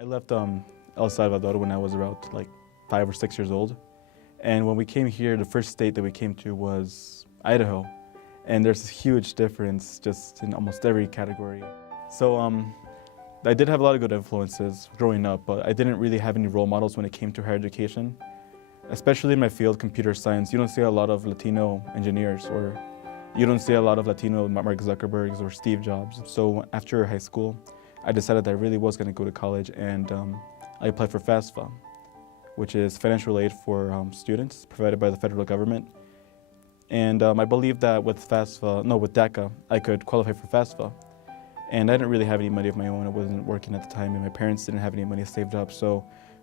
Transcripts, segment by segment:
I left El Salvador when I was around like 5 or 6 years old. And when we came here, the first state that we came to was Idaho. And there's this huge difference just in almost every category. So I did have a lot of good influences growing up, but I didn't really have any role models when it came to higher education. Especially in my field, computer science, you don't see a lot of Latino engineers, or you don't see a lot of Latino Mark Zuckerbergs or Steve Jobs. So after high school, I decided that I really was going to go to college, and I applied for FAFSA, which is financial aid for students provided by the federal government. And I believe that with DACA, I could qualify for FAFSA. And I didn't really have any money of my own. I wasn't working at the time, and my parents didn't have any money saved up. So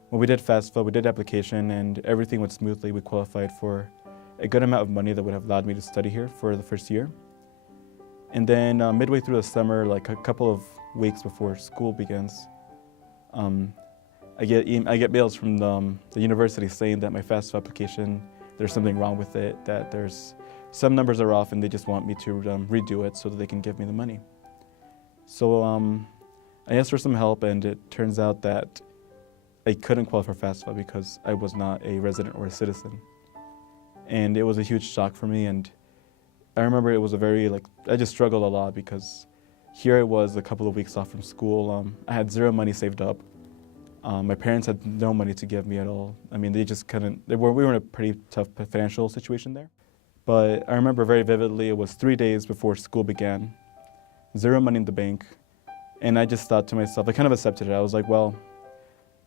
when we did FAFSA, we did application, and everything went smoothly. We qualified for a good amount of money that would have allowed me to study here for the first year. And then midway through the summer, like a couple of weeks before school begins, I get mails from the university saying that my FAFSA application, there's something wrong with it, that there's some numbers are off and they just want me to redo it so that they can give me the money. So I asked for some help, and it turns out that I couldn't qualify for FAFSA because I was not a resident or a citizen. And it was a huge shock for me, and I remember it was I just struggled a lot because here I was a couple of weeks off from school. I had zero money saved up. My parents had no money to give me at all. I mean, they just couldn't, we were in a pretty tough financial situation there. But I remember very vividly, it was 3 days before school began, zero money in the bank. And I just thought to myself, I kind of accepted it. I was like, well,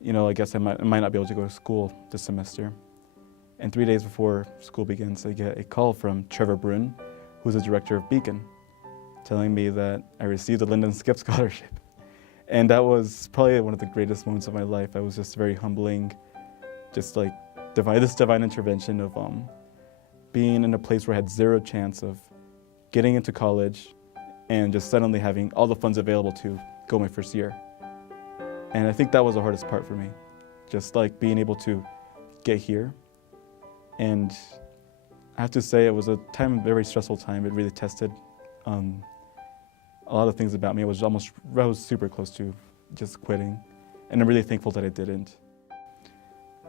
you know, I guess I might not be able to go to school this semester. And 3 days before school begins, I get a call from Trevor Brun, who's the director of Beacon, telling me that I received the Lyndon Skip Scholarship. And that was probably one of the greatest moments of my life. I was just very humbling, just like this divine intervention of being in a place where I had zero chance of getting into college and just suddenly having all the funds available to go my first year. And I think that was the hardest part for me, just like being able to get here. And I have to say, it was a very stressful time. It really tested a lot of things about me. I was super close to just quitting, and I'm really thankful that I didn't.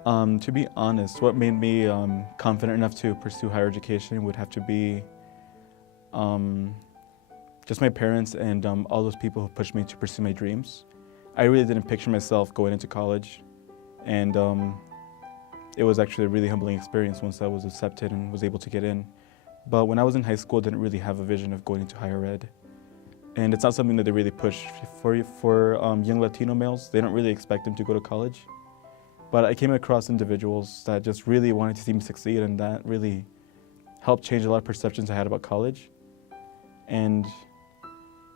To be honest, what made me confident enough to pursue higher education would have to be just my parents and all those people who pushed me to pursue my dreams. I really didn't picture myself going into college, and it was actually a really humbling experience once I was accepted and was able to get in. But when I was in high school, I didn't really have a vision of going into higher ed. And it's not something that they really push for young Latino males. They don't really expect them to go to college. But I came across individuals that just really wanted to see me succeed, and that really helped change a lot of perceptions I had about college. And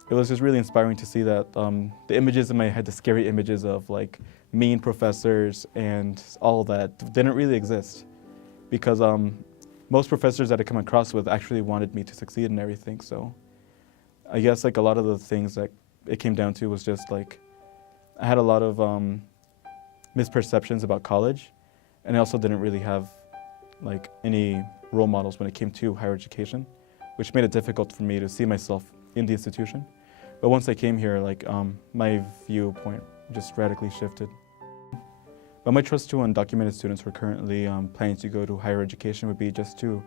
it was just really inspiring to see that the images in my head, the scary images of like mean professors and all that, didn't really exist. Because most professors that I come across with actually wanted me to succeed in everything. So I guess like a lot of the things that it came down to was just like, I had a lot of misperceptions about college, and I also didn't really have like any role models when it came to higher education, which made it difficult for me to see myself in the institution. But once I came here, like my viewpoint just radically shifted. But my trust to undocumented students who are currently planning to go to higher education would be just to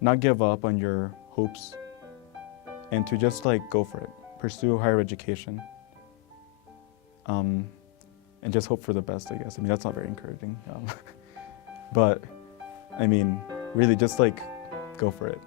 not give up on your hopes, and to just like go for it, pursue higher education, and just hope for the best, I guess. I mean, that's not very encouraging, but I mean, really just like go for it.